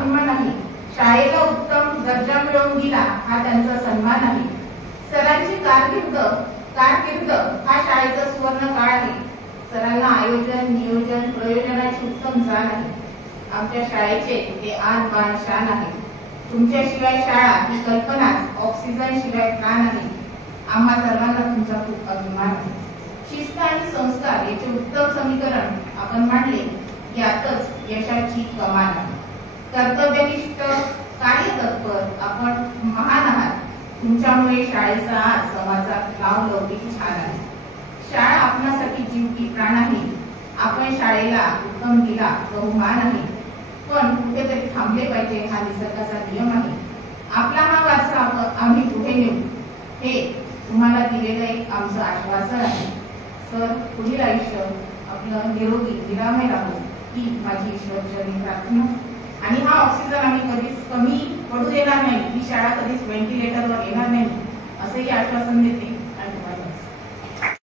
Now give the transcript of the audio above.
अभिमान आहे. शाळेला उत्तम दर्जा मिळवून दिला हा त्यांचा सन्मान आहे. सरांची कारकीर्द हा शाळेचा सुवर्ण काळ आहे. सरांना आयोजन नियोजन प्रयोजनाची उत्तम जाण आहे. आमच्या शाळेचे ते आन बान शान आहे. तुमच्याशिवाय शाळा ही कल्पनाच, ऑक्सिजन शिवाय प्राण आहे. आम्हा सर्वांना तुमचा खूप अभिमान आहे. शिस्त आणि संस्कार याचे उत्तम समीकरण आपण मांडले, यातच यशाची कमाल आहे. कर्तव्यनिष्ठ, कार्यतत्पर आपण महान आहात. तुमच्यामुळे शाळेचा आज समाजात नाव लौकिक छान आहे. शाळा आपणासाठी जीव की प्राण आहे. आपण शाळेला उत्तम दिला बहुमान आहे. पण कुठेतरी थांबले पाहिजे हा निसर्गाचा नियम आहे. आपला हा वारसा आम्ही पुढे नेऊ हे तुम्हाला दिलेलं एक आमचं आश्वासन आहे. सर, पुढील आयुष्य आपलं निरोगी निरामय राहू ही माझी ईश्वरचरणी प्रार्थना. आणि हा ऑक्सिजन आम्ही कधीच कमी पडू देणार नाही. ही शाळा कधीच व्हेंटिलेटरवर येणार नाही असंही आश्वासन देते.